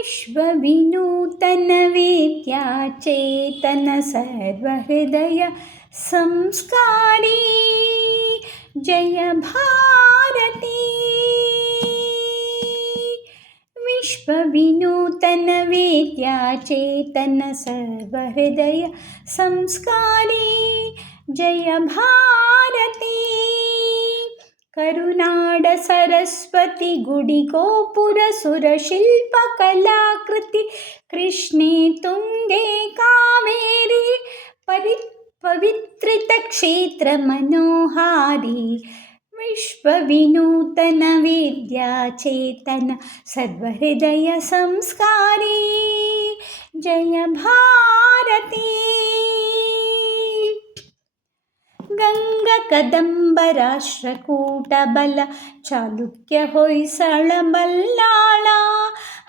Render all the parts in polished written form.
विश्वविनूतन विद्याचेतन सर्वहृदय संस्कारी जय भारती। विश्वविनूतन विद्याचेतन सर्वहृदय संस्कारी जय भारती। करुनाड सरस्वती गुಡಿ ಗೋಪುರ ಸುರಶಿಲ್ಪ ಕಲಾಕೃತಿ ಕೃಷ್ಣೆ ತುಂಗೆ ಕಾವೇರಿ ಪವಿತ್ರಿತ ಕ್ಷೇತ್ರ ಮನೋಹಾರಿ ವಿಶ್ವವಿನೂತನ ವಿದ್ಯಾಚೇತನ ಸರ್ವಹೃದಯ ಸಂಸ್ಕಾರಿ ಜಯ ಭಾರತಿ। ಗಂಗ ಕದಂಬ ರಾಷ್ಟ್ರಕೂಟ ಬಲ ಚಾಲುಕ್ಯ ಹೊಯ್ಸಳ ಬಲ್ಲಾಳ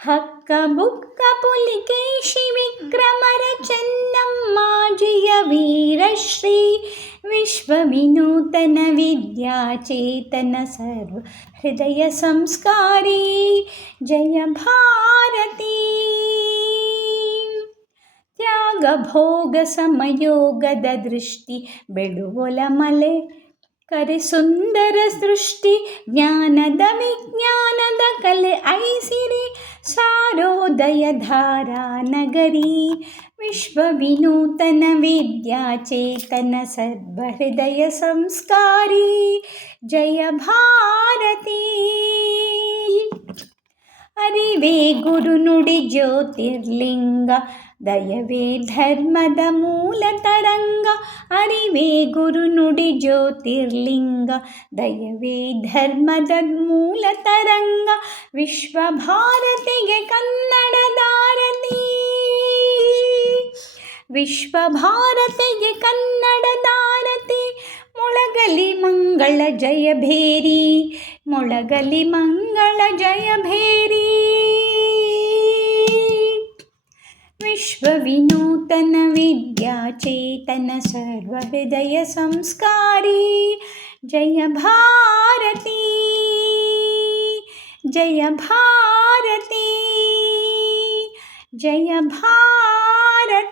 ಹಕ್ಕ ಬುಕ್ಕ ಪುಲಿಕೇಶಿ ವಿಕ್ರಮರ ಚೆನ್ನಮ್ಮಾಜಿಯ ವೀರಶ್ರೀ ವಿಶ್ವವಿನೂತನ ವಿದ್ಯಾಚೇತನ ಸರ್ವ ಹೃದಯ ಸಂಸ್ಕಾರಿ ಜಯ ಭಾರತಿ। ತ್ಯಾಗ ಭೋಗ ಸಮಯೋಗದ ದೃಷ್ಟಿ ಬೆಳುವೊಲ ಮಲೆ ಕರೆ ಸುಂದರ ಸೃಷ್ಟಿ ಜ್ಞಾನದ ವಿಜ್ಞಾನದ ಕಲೆ ಐಸಿರಿ ಸಾರೋದಯ ಧಾರಾ ನಗರಿ ವಿಶ್ವವಿನೂತನ ವಿದ್ಯಾಚೇತನ ಸರ್ವಹೃದಯ ಸಂಸ್ಕಾರಿ ಜಯ ಭಾರತಿ। ಅರಿವೇ ಗುರು ನುಡಿ ಜ್ಯೋತಿರ್ಲಿಂಗ ದಯವೇ ಧರ್ಮದ ಮೂಲ ತರಂಗ ಅರಿವೇ ಗುರು ನುಡಿ ಜ್ಯೋತಿರ್ಲಿಂಗ ದಯವೇ ಧರ್ಮದ ಮೂಲ ತರಂಗ ವಿಶ್ವ ಭಾರತಿಗೆ ಕನ್ನಡದಾರತಿ ವಿಶ್ವ ಭಾರತಿಗೆ ಕನ್ನಡದಾರತಿ ಮೊಳಗಲಿ ಮಂಗಳ ಜಯ ಭೇರಿ ಮೊಳಗಲಿ ಮಂಗಳ ಜಯ ಭೇರಿ ವಿಶ್ವವಿನೂತನ ವಿದ್ಯಾಚೇತನ ಸರ್ವಹೃದಯ ಸಂಸ್ಕಾರಿ ಜಯ ಭಾರತಿ ಜಯ ಭಾರತಿ ಜಯ ಭಾರತಿ।